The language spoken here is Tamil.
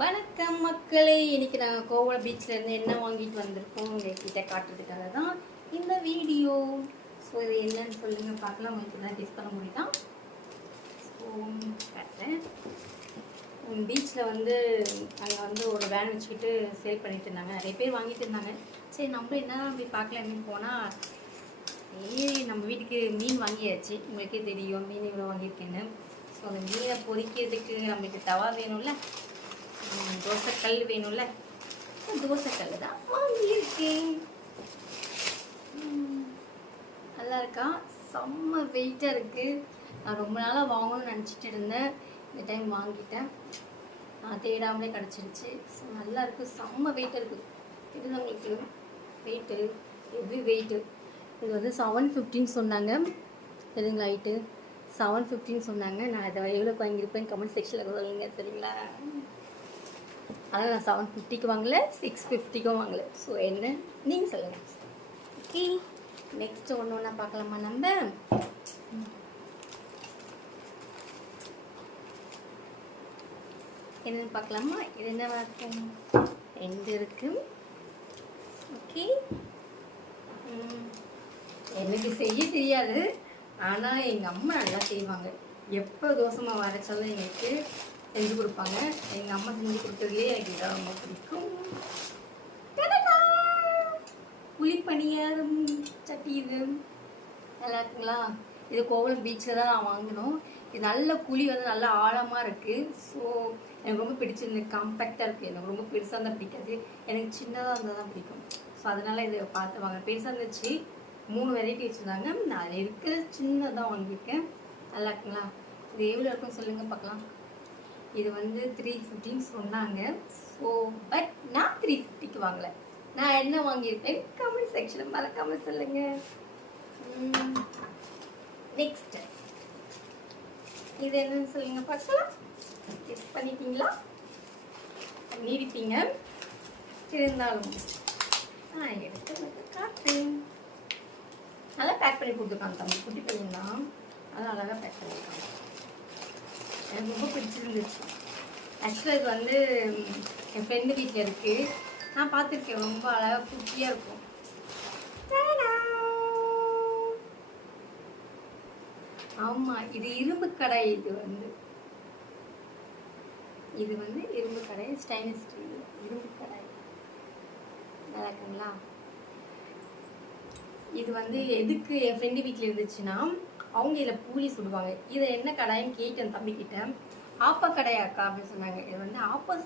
வணக்கம் மக்களே, இன்னைக்கு நாங்கள் கோவள பீச்சில் இருந்து என்ன வாங்கிட்டு வந்திருக்கோம் உங்ககிட்ட காட்டுறதுக்காக தான் இந்த வீடியோ. ஸோ இது என்னன்னு சொல்லுங்கள் பார்க்கலாம். உங்களுக்கு தான் டெஸ்ட் பண்ண முடியுதான். ஸோ காட்டுறேன். பீச்சில் வந்து அங்கே வந்து ஒரு வேன் வச்சுக்கிட்டு சேல் பண்ணிட்டு இருந்தாங்க. நிறைய பேர் வாங்கிட்டு இருந்தாங்க. சரி நம்ம என்ன போய் பார்க்கலான்னு போனால் நம்ம வீட்டுக்கு மீன் வாங்கியாச்சு. உங்களுக்கே தெரியும் மீன் இவ்வளோ வாங்கியிருக்கேன்னு. ஸோ அந்த மீனை பொரிக்கிறதுக்கு நம்மளுக்கு தவா வேணும்ல, தோசைக்கல் வேணும்ல, தோசைக்கல் தான் வாங்கியிருக்கேன். நல்லா இருக்கா? செம்ம வெயிட்டாக இருக்குது. நான் ரொம்ப நாளாக வாங்கணும்னு நினச்சிட்டு இருந்தேன். இந்த டைம் வாங்கிட்டேன். நான் தேடாமலே கிடச்சிருச்சு. ஸோ நல்லா இருக்குது, செம்ம வெயிட்டாக இருக்குது. இதுதான் உங்களுக்கு வெயிட்டு, ஹெவி வெயிட்டு. இது வந்து 750 சொன்னாங்க. தெரியுங்களா? ஹைட்டு 750 சொன்னாங்க. நான் இதை எவ்வளோக்கு வாங்கியிருப்பேன் கமெண்ட் செக்ஷனில் சொல்லுங்க, சரிங்களா? ஆனால் நான் 750க்கு வாங்கலை, 650க்கும் வாங்கலை. ஸோ என்ன நீங்கள் சொல்லுங்கள். ஓகே, நெக்ஸ்ட் ஒன்று ஒன்றா பார்க்கலாமா? நம்ம என்னென்னு பார்க்கலாமா? இது என்ன இருக்கும்? 2 இருக்கு. ஓகே, எனக்கு செய்ய தெரியாது, ஆனால் எங்கள் அம்மா நல்லா செய்வாங்க. எப்போ தோசை மாவு அரைச்சாலும் எங்களுக்கு செஞ்சு கொடுப்பாங்க. எங்கள் அம்மா செஞ்சு கொடுத்ததுலேயே எனக்கு இதான் ரொம்ப பிடிக்கும். புளிப்பணியாரம் சட்டி இது நல்லா இருக்குங்களா? இது கோவளம் பீச்சில் தான் நான் வாங்கினோம். இது நல்ல குழி வந்து நல்லா ஆழமாக இருக்குது. ஸோ எனக்கு ரொம்ப பிடிச்சிருந்து. காம்பேக்டாக இருக்குது. எனக்கு ரொம்ப பெருசாக இருந்தால் பிடிக்காது, எனக்கு சின்னதாக இருந்தால் தான் பிடிக்கும். ஸோ அதனால் இதை பார்த்து வாங்க. பெருசாக இருந்துச்சு, 3 வெரைட்டி வச்சுருந்தாங்க. நான் அதில் இருக்கிற சின்னதாக வாங்கியிருக்கேன். நல்லா இருக்குங்களா? இது எவ்வளோ இருக்குன்னு சொல்லுங்கள் பார்க்கலாம். இது வந்து 350 சொன்னாங்க. ஸோ பட் நான் 350க்கு வாங்கலை. நான் என்ன வாங்கியிருப்பேன் கமெண்ட் செக்ஷனில் மறக்காம சொல்லுங்கள். நெக்ஸ்ட் இது என்னன்னு சொல்லுங்க பார்க்கலாம். கெஸ் பண்ணிட்டீங்களா? பண்ணியிருப்பீங்க. இருந்தாலும் நான் எடுத்து காட்டுறேன். நல்லா பேக் பண்ணி கொடுத்துருக்காங்க. தம்பி குட்டி பையன் தான், நல்லா அழகாக பேக் பண்ணியிருக்காங்க. எனக்கு ரொம்ப பிடிச்சிருந்துச்சு. ஆக்சுவலாக இது வந்து என் ஃப்ரெண்டு வீட்டில் இருக்குது. நான் பார்த்துருக்கேன், ரொம்ப அழகாக குட்டியாக இருக்கும். ஆமாம், இது இரும்பு கடை. இது வந்து இரும்பு கடை, ஸ்டெயின்லெஸ் ஸ்டீல் இரும்பு கடை. நல்லா இருக்குங்களா? இது வந்து எதுக்கு என் ஃப்ரெண்டு வீட்டில் இருந்துச்சுன்னா, அவங்க இதில் பூரி சுடுவாங்க. இதை என்ன கடாயின்னு கேட்டேன் தம்பிக்கிட்ட. ஆப்ப கடையாக்கா அப்படின்னு சொன்னாங்க. இது வந்து ஆப்பம்